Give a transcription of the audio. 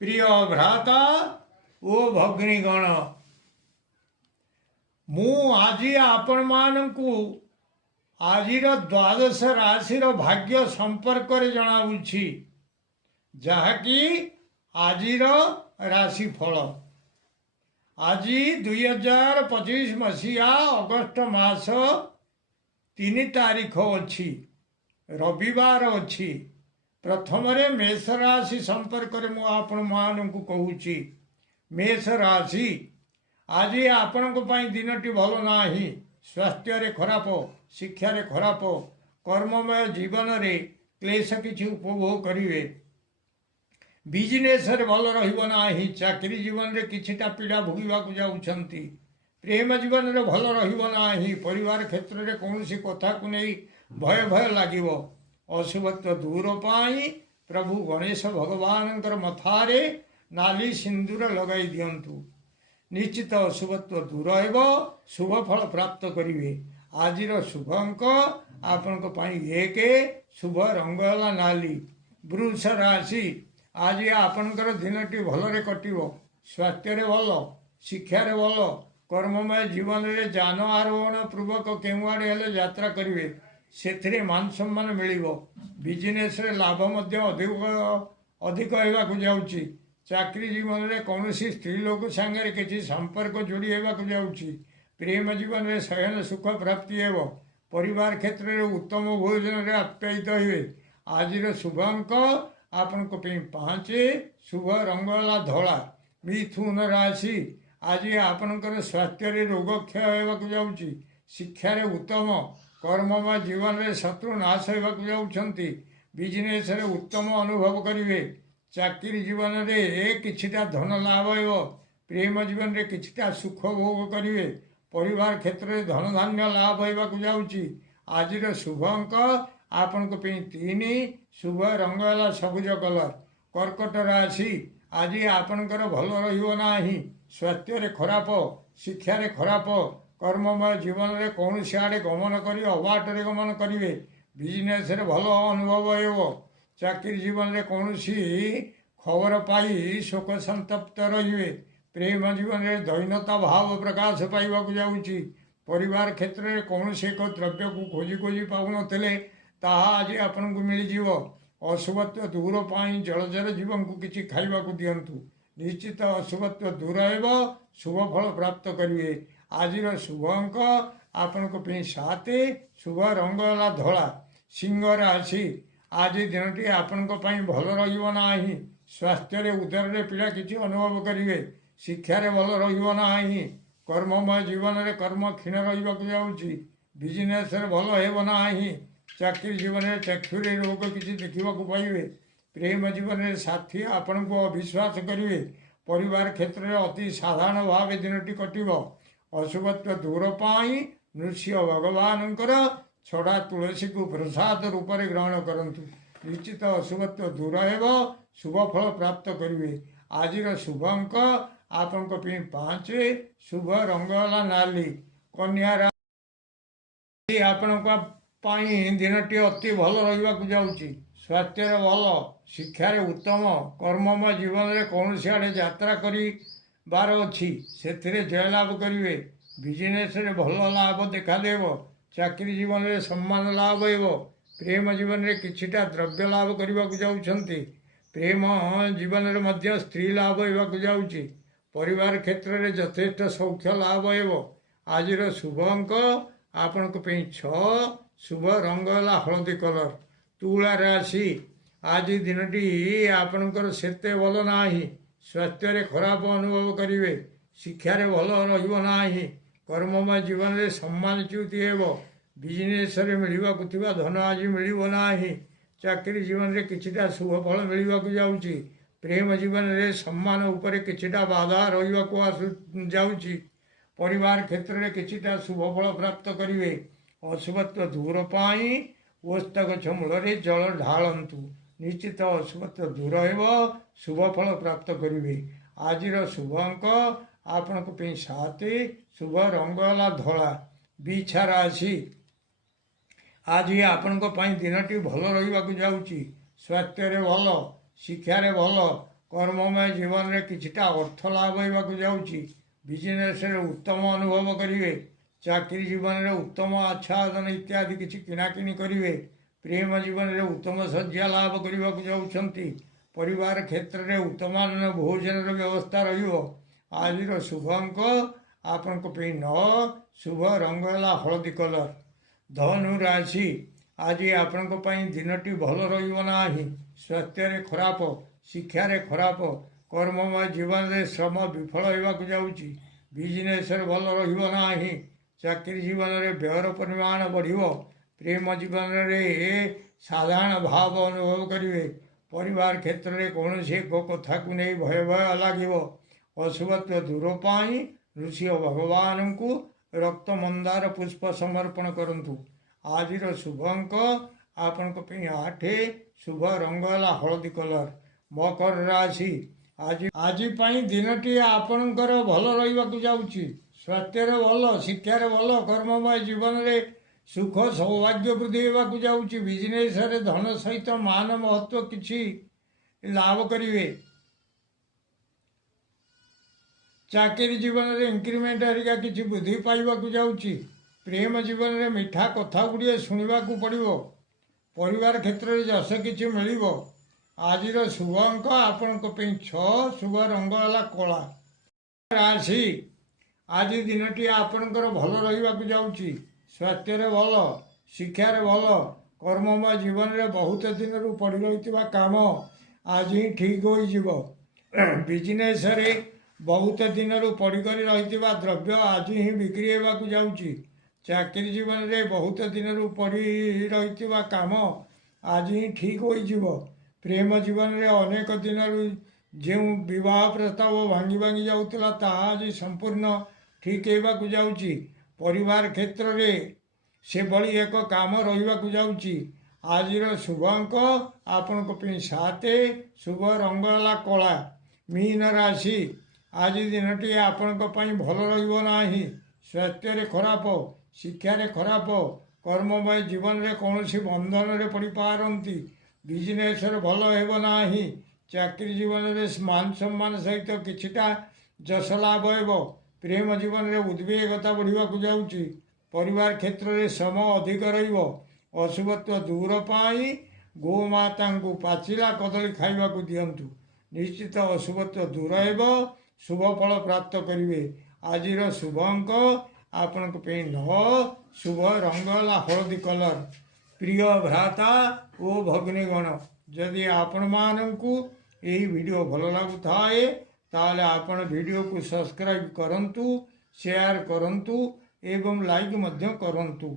प्रिय भ्राता ओ भगिनीगण मु आज आपण मानकु आजिर द्वादश राशि भाग्य संपर्क जनाऊँगी जहाँकि आजिर राशिफल आज 2025 मसीहा अगस्ट मास 3 तारीख अच्छी रविवार अच्छी प्रथम मेष राशि संपर्क मुझे कहूँ मेष राशि आज आपण दिनटी भल ना स्वास्थ्य खराब शिक्षा खराब कर्ममय जीवन रे क्लेश किसी उपभोग करेंगे बिजनेस भल रहा चाकरी जीवन में किछिटा पीड़ा भोगवाक जाऊँच प्रेम जीवन में भल रहा परिवार क्षेत्र में कौन सी कथा को नहीं भय भय लगे अशुभत्व दूर पाई प्रभु गणेश भगवान मथारे नाली सिंदूर लगाई दिंतु निश्चित अशुभत्व दूर हो शुभ फल प्राप्त करेंगे आज शुभ अंक आपण एक शुभ रंग है नाली वृष राशि आज आपणकर दिनटी भलरे कटिबो स्वास्थ्य भल शिक्षा भल कर्ममय जीवन में जान आरोहण पूर्वक केउआड़े हेले यात्रा करेंगे से मान सम्मान मिल बिजनेस लाभ अधिक होगा जाऊँगी चाकरी जीवन में कौन स्त्री लोक सांगे किसी संपर्क जोड़ी होगा जाऊँगी प्रेम जीवन में शयन सुख प्राप्ति हो परिवार क्षेत्र में उत्तम भोजन आप्यायित हुए आज शुभ अंक आपण 5 शुभ रंग है धला मिथुन राशि आज आपणकर स्वास्थ्य रोग क्षय होगा जाऊँगी शिक्षा उत्तम कर्ममय जीवन में शत्रु नाश होगा जाऊँगी बिजनेस उत्तम अनुभव करेंगे चाकरी जीवन में किछिटा धन लाभ हो प्रेम जीवन में किछिटा सुख भोग करेंगे परिवार क्षेत्र में धन धान्य लाभ होगा जाऊँगी आज शुभ अंक आपण 3 शुभ रंग है सबुज कलर कर्कट राशि आज आपणकर भल रहा स्वास्थ्य खराब शिक्षा खराब कर्ममय जीवन में कौन आड़े गमन कर अबाटे गमन करेंगे बिजनेस भल अनुभव हो चाकरी जीवन में कौन खबर पाई शोक संतप्त रे प्रेम जीवन में दैन्यता भाव प्रकाश पाइबा जाऊँगी परिवार क्षेत्र में कौन एक द्रव्य को खोजी खोजी पाऊन आज आपन को मिल अशुभत्व दूर पाई जलचर जीवन को किसी खाइबा दिंतु निश्चित अशुभत्व दूर हो शुभ फल प्राप्त करेंगे आज शुभ अंक आपण 7 शुभ रंग है धला सिंह राशि आज दिनटी आपण भल रहा स्वास्थ्य उदर पीड़ा किसी अनुभव करेंगे शिक्षा भल रहा कर्ममय जीवन में कर्म क्षीण रहा जाऊँगी बिजनेस भल होना चाकरी जीवन में चक्षुरे रोग किसी देखा पाइबे प्रेम जीवन में साथी आपण को अविश्वास करेंगे परिवार क्षेत्र में अति साधारण भाव दिनटी कटिब अशुभत्व दूर पाई नृसिंह भगवान छड़ा तुलसी को प्रसाद रूप में ग्रहण करंतु निश्चित अशुभत्व दूर हो शुभ फल प्राप्त करेंगे आज शुभ अंक आपण 5 शुभ रंग है नाली कन्या राशि आपण दिनटी अति भल रहा जाऊँगी स्वास्थ्य भल शिक्षा उत्तम कर्ममय जीवन में कौन आड़े यात्रा कर अच्छी से जयलाभ करेंगे बिजनेस भल लाभ देखादेव चाकरी जीवन में सम्मान लाभ हो प्रेम जीवन में किछिटा द्रव्य लाभ करने को जाऊँगी प्रेम जीवन में स्त्री लाभ होगा जाऊँगी परिवार क्षेत्र में यथेष्ट सौख्य लाभ हो आज शुभ अंक आपण 6 शुभ रंग है हलदी कलर तुला राशि आज दिनटी आपणकर सेते भल ना स्वास्थ्य खराब अनुभव करेंगे शिक्षा भल रहा कर्ममय जीवन में सम्मानच्युति हो बिजनेस मिलवा धन आज मिलना चाकरी जीवन में किछिटा शुभ फल मिलवा जाऊँगी प्रेम जीवन में सम्मान उपर किछिटा बाधा रहा जाऊँगी परिवार क्षेत्र में किछिटा शुभ फल प्राप्त करेंगे अशुभत्व दूर पाई ओस्त गछ मूल जल ढालतु निश्चित अशुभत्व दूर हो शुभ फल प्राप्त करेंगे आज शुभ अंक आपण 7 शुभ रंग है धला बिछा राशि आज आपण दिनटी भल रहा जाऊँगी स्वास्थ्य भल शिक्षा भल କର୍ମମୟ ଜୀବନରେ କିଛିଟା ଅର୍ଥ ଲାଭ ହେବାକୁ ଯାଉଛି। ବିଜନେସରେ ଉତ୍ତମ ଅନୁଭବ କରିବେ। ଚାକିରି ଜୀବନରେ ଉତ୍ତମ ଆଚ୍ଛାଦନ ଇତ୍ୟାଦି କିଛି କିଣାକିଣି କରିବେ। ପ୍ରେମ ଜୀବନରେ ଉତ୍ତମ ଶଯ୍ୟା ଲାଭ କରିବାକୁ ଯାଉଛନ୍ତି। ପରିବାର କ୍ଷେତ୍ରରେ ଉତ୍ତମ ଭୋଜନର ବ୍ୟବସ୍ଥା ରହିବ। ଆଜିର ଶୁଭ ଅଙ୍କ ଆପଣଙ୍କ ପାଇଁ 9, ଶୁଭ ରଙ୍ଗ ହେଲା ହଳଦୀ କଲର। ଧନୁ ରାଶି, ଆଜି ଆପଣଙ୍କ ପାଇଁ ଦିନଟି ଭଲ ରହିବ ନାହିଁ। ସ୍ୱାସ୍ଥ୍ୟରେ ଖରାପ, ଶିକ୍ଷାରେ ଖରାପ, କର୍ମମୟ ଜୀବନରେ ଶ୍ରମ ବିଫଳ ହେବାକୁ ଯାଉଛି। ବିଜନେସରେ ଭଲ ରହିବ ନାହିଁ। ଚାକିରି ଜୀବନରେ ବ୍ୟୟର ପରିମାଣ ବଢ଼ିବ। ପ୍ରେମ ଜୀବନରେ ସାଧାରଣ ଭାବ ଅନୁଭବ କରିବେ। ପରିବାର କ୍ଷେତ୍ରରେ କୌଣସି ଏକ କଥାକୁ ନେଇ ଭୟ ଲାଗିବ। ଅଶୁଭତ୍ୱ ଦୂର ପାଇଁ ଋଷି ଭଗବାନଙ୍କୁ ରକ୍ତ ମନ୍ଦାର ପୁଷ୍ପ ସମର୍ପଣ କରନ୍ତୁ। ଆଜିର ଶୁଭ ଅଙ୍କ ଆପଣଙ୍କ ପାଇଁ 8, ଶୁଭ ରଙ୍ଗ ହେଲା ହଳଦୀ କଲର। ମକର ରାଶି, ଆଜି ପାଇଁ ଦିନଟି ଆପଣଙ୍କର ଭଲ ରହିବାକୁ ଯାଉଛି। ସ୍ୱାସ୍ଥ୍ୟରେ ଭଲ, ଶିକ୍ଷାରେ ଭଲ, କର୍ମମୟ ଜୀବନରେ ସୁଖ ସୌଭାଗ୍ୟ ବୃଦ୍ଧି ହେବାକୁ ଯାଉଛି। ବିଜନେସରେ ଧନ ସହିତ ମାନ ମହତ୍ଵ କିଛି ଲାଭ କରିବେ। ଚାକିରି ଜୀବନରେ ଇନକ୍ରିମେଣ୍ଟ ହେରିକା କିଛି ବୃଦ୍ଧି ପାଇବାକୁ ଯାଉଛି। ପ୍ରେମ ଜୀବନରେ ମିଠା କଥା ଗୁଡ଼ିଏ ଶୁଣିବାକୁ ପଡ଼ିବ। ପରିବାର କ୍ଷେତ୍ରରେ ଯଶ କିଛି ମିଳିବ। ଆଜିର ଶୁଭ ଅଙ୍କ ଆପଣଙ୍କ ପାଇଁ 6, ଶୁଭ ରଙ୍ଗ ହେଲା କଳା। ରାଶି, ଆଜି ଦିନଟି ଆପଣଙ୍କର ଭଲ ରହିବାକୁ ଯାଉଛି। ସ୍ୱାସ୍ଥ୍ୟରେ ଭଲ, ଶିକ୍ଷାରେ ଭଲ, କର୍ମମୟ ଜୀବନରେ ବହୁତ ଦିନରୁ ପଡ଼ି ରହିଥିବା କାମ ଆଜି ହିଁ ଠିକ୍ ହୋଇଯିବ। ବିଜନେସରେ ବହୁତ ଦିନରୁ ପଡ଼ିକରି ରହିଥିବା ଦ୍ରବ୍ୟ ଆଜି ହିଁ ବିକ୍ରି ହେବାକୁ ଯାଉଛି। ଚାକିରି ଜୀବନରେ ବହୁତ ଦିନରୁ ପଡ଼ି ରହିଥିବା କାମ ଆଜି ହିଁ ଠିକ୍ ହୋଇଯିବ। ପ୍ରେମ ଜୀବନରେ ଅନେକ ଦିନରୁ ଯେଉଁ ବିବାହ ପ୍ରସ୍ତାବ ଭାଙ୍ଗି ଯାଉଥିଲା ତାହା ଆଜି ସମ୍ପୂର୍ଣ୍ଣ ଠିକ୍ ହେବାକୁ ଯାଉଛି। ପରିବାର କ୍ଷେତ୍ରରେ ସେଭଳି ଏକ କାମ ରହିବାକୁ ଯାଉଛି। ଆଜିର ଶୁଭ ଅଙ୍କ ଆପଣଙ୍କ ପାଇଁ 7, ଶୁଭ ରଙ୍ଗ ହେଲା କଳା। ମୀନ ରାଶି, ଆଜି ଦିନଟି ଆପଣଙ୍କ ପାଇଁ ଭଲ ରହିବ ନାହିଁ। ସ୍ୱାସ୍ଥ୍ୟରେ ଖରାପ, ଶିକ୍ଷାରେ ଖରାପ, କର୍ମମୟ ଜୀବନରେ କୌଣସି ବନ୍ଧନରେ ପଡ଼ିପାରନ୍ତି। ବିଜନେସରେ ଭଲ ହେବ ନାହିଁ। ଚାକିରି ଜୀବନରେ ମାନ ସମ୍ମାନ ସହିତ କିଛିଟା ଯଶ ଲାଭ ହେବ। ପ୍ରେମ ଜୀବନରେ ଉଦ୍ବେଗତା ବଢ଼ିବାକୁ ଯାଉଛି। ପରିବାର କ୍ଷେତ୍ରରେ ଶ୍ରମ ଅଧିକ ରହିବ। ଅଶୁଭତ୍ୱ ଦୂର ପାଇଁ ଗୋମାତାଙ୍କୁ ପାଚିଲା କଦଳୀ ଖାଇବାକୁ ଦିଅନ୍ତୁ। ନିଶ୍ଚିତ ଅଶୁଭତ୍ୱ ଦୂର ହେବ, ଶୁଭ ଫଳ ପ୍ରାପ୍ତ କରିବେ। ଆଜିର ଶୁଭ ଅଙ୍କ ଆପଣଙ୍କ ପାଇଁ 9, ଶୁଭ ରଙ୍ଗ ହେଲା ହଳଦୀ କଲର। ପ୍ରିୟ ଭ୍ରାତା ଓ ଭଗ୍ନୀଗଣ, ଯଦି ଆପଣମାନଙ୍କୁ ଏହି ଭିଡ଼ିଓ ଭଲ ଲାଗୁଥାଏ ତାହେଲେ ଆପଣ ଭିଡ଼ିଓକୁ ସବସ୍କ୍ରାଇବ୍ କରନ୍ତୁ, ସେୟାର କରନ୍ତୁ ଏବଂ ଲାଇକ୍ ମଧ୍ୟ କରନ୍ତୁ।